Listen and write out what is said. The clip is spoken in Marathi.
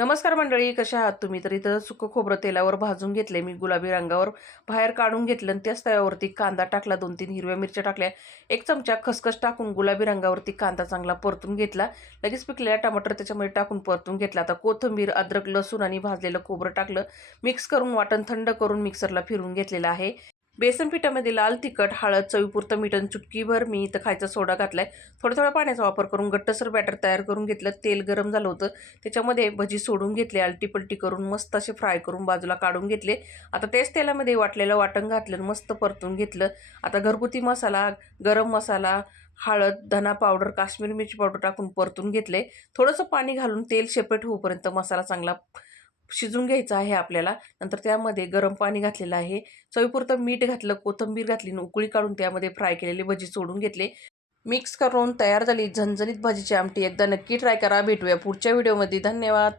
नमस्कार मंडळी, कशा आहात तुम्ही? तर इथं सुकं खोबरं तेलावर भाजून घेतले मी गुलाबी रंगावर, बाहेर काढून घेतलं आणि त्याच तव्यावरती कांदा टाकला, 2-3 हिरव्या मिरच्या टाकल्या, 1 चमचा खसखस टाकून गुलाबी रंगावरती कांदा चांगला परतून घेतला. लगेच पिकलेला टमाटर त्याच्यामध्ये टाकून परतून घेतला. आता कोथिंबीर, अद्रक, लसूण आणि भाजलेलं खोबरं टाकलं. मिक्स करून वाटण थंड करून मिक्सरला फिरवून घेतलेलं आहे. बेसन पिठामध्ये लाल तिखट, हळद, चवीपुरतं मीठ आणि चुटकीभर मी इथं खायचा सोडा घातलाय. थोडा-थोडा पाण्याचा वापर करून घट्टसर बॅटर तयार करून घेतलं. तेल गरम झालं होतं. त्याच्यामध्ये भजी सोडून घेतले, आलटी-पलटी करून मस्त असे फ्राय करून बाजूला काढून घेतले. आता तेच तेलामध्ये वाटलेलं वाटण घातलं आणि मस्त परतून घेतलं. आता घरगुती मसाला, गरम मसाला, हळद, धना पावडर, काश्मीरी मिरची पावडर टाकून परतून घेतले. थोडंसं पाणी घालून तेल सेपरेट होईपर्यंत मसाला चांगला शिजून घ्यायचा आहे आपल्याला. नंतर त्यामध्ये गरम पाणी घातलेलं आहे. चवीपुरतं मीठ घातलं, कोथिंबीर घातली आणि उकळी काढून त्यामध्ये फ्राय केलेले भजी सोडून घेतले. मिक्स करून तयार झाली झणझणीत भाजीची आमटी. एकदा नक्की ट्राय करा. भेटूया पुढच्या व्हिडिओमध्ये. धन्यवाद.